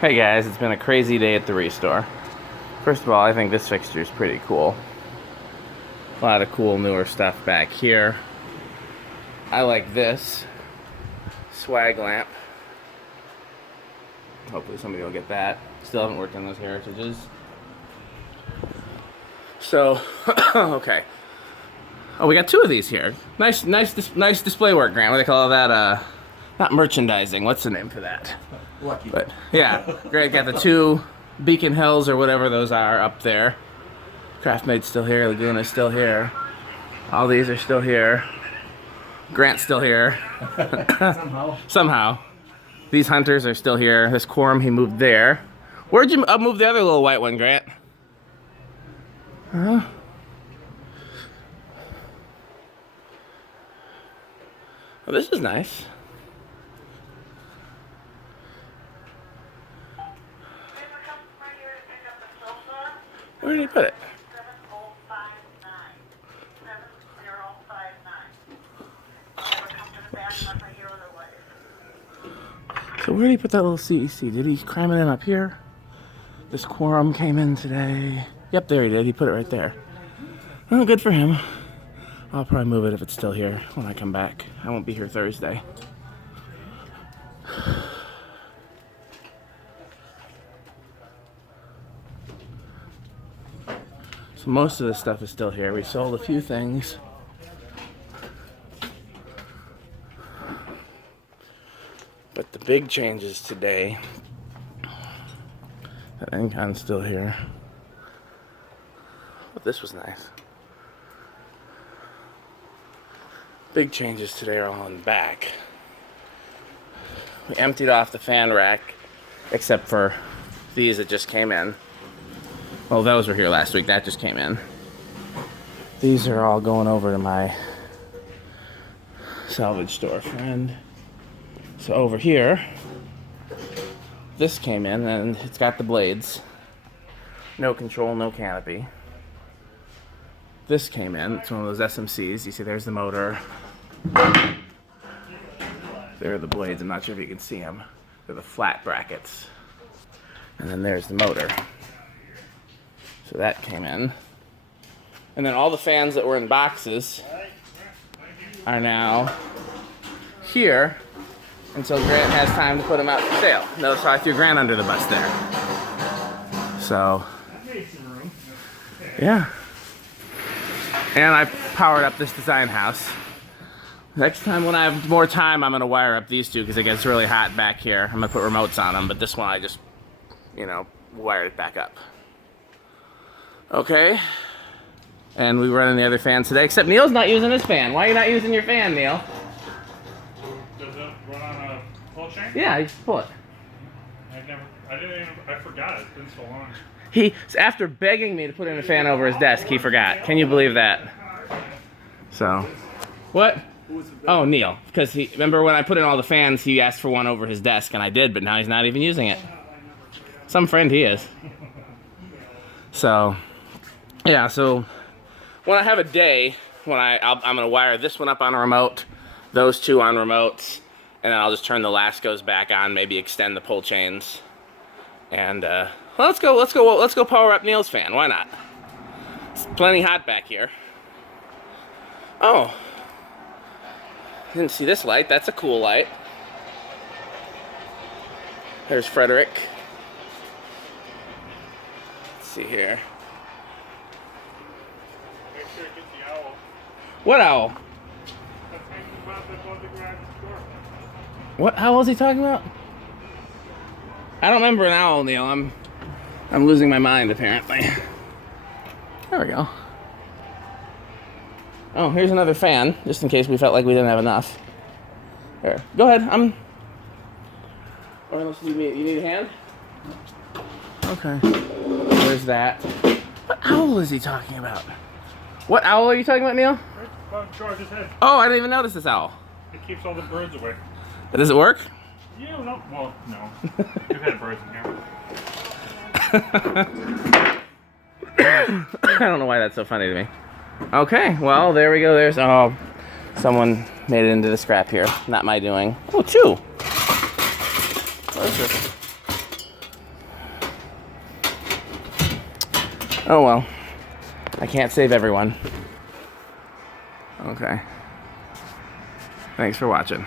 Hey guys, it's been a crazy day at the restore. First of all, I think this fixture is pretty cool. A lot of cool newer stuff back here. I like this swag lamp. Hopefully somebody will get that. Still haven't worked on those heritages. So, okay. Oh, we got two of these here. Nice display work, Grant. What do they call that? Not merchandising. What's the name for that? Lucky. But yeah, Grant got the two Beacon Hills or whatever those are up there. Craftmade's still here. Laguna's still here. All these are still here. Grant's still here. Somehow. These hunters are still here. This quorum he moved there. Where'd you move the other little white one, Grant? Huh? Oh, this is nice. Where did he put it? 7059. So where did he put that little CEC? Did he cram it in up here? This quorum came in today. Yep, there he did. He put it right there. Oh, good for him. I'll probably move it if it's still here when I come back. I won't be here Thursday. So most of this stuff is still here. We sold a few things. But the big changes today, that Encon's still here. But this was nice. Big changes today are all in the back. We emptied off the fan rack, except for these that just came in. Well, those were here last week. That just came in. These are all going over to my salvage store friend. So over here, this came in and it's got the blades. No control, no canopy. This came in. It's one of those SMCs. You see there's the motor. There are the blades. I'm not sure if you can see them. They're the flat brackets. And then there's the motor. So that came in. And then all the fans that were in boxes are now here until Grant has time to put them out for sale. Notice how I threw Grant under the bus there. So, yeah. And I powered up this design house. Next time when I have more time, I'm going to wire up these two because it gets really hot back here. I'm going to put remotes on them, but this one I just, wired it back up. Okay, and we run in the other fan today, except Neil's not using his fan. Why are you not using your fan, Neil? Does it run on a pull chain? Yeah, you just pull it. I forgot, it's been so long. He, after begging me to put in a fan over his desk, he forgot. Can you believe that? So, what? Oh, Neil, because remember when I put in all the fans, he asked for one over his desk, and I did, but now he's not even using it. Some friend he is. So, yeah, so when I have a day, I'm going to wire this one up on a remote, those two on remotes, and then I'll just turn the Lascos back on, maybe extend the pull chains. And well, let's go power up Neil's fan. Why not? It's plenty hot back here. Oh. Didn't see this light. That's a cool light. There's Frederick. Let's see here. Make sure it gets the owl. What owl? That's hanging above the garage door. What owl is he talking about? I don't remember an owl, Neil. I'm losing my mind apparently. There we go. Oh, here's another fan, just in case we felt like we didn't have enough. Here, go ahead. Or unless you need a hand? Okay. There's that. What owl is he talking about? What owl are you talking about, Neil? Right above George's head. Oh, I didn't even notice this owl. It keeps all the birds away. Does it work? Yeah, no. Well, no. We've had birds in here. I don't know why that's so funny to me. Okay, well, there we go. There's, oh, someone made it into the scrap here. Not my doing. Oh, two. What is this? Oh well. I can't save everyone. Okay. Thanks for watching.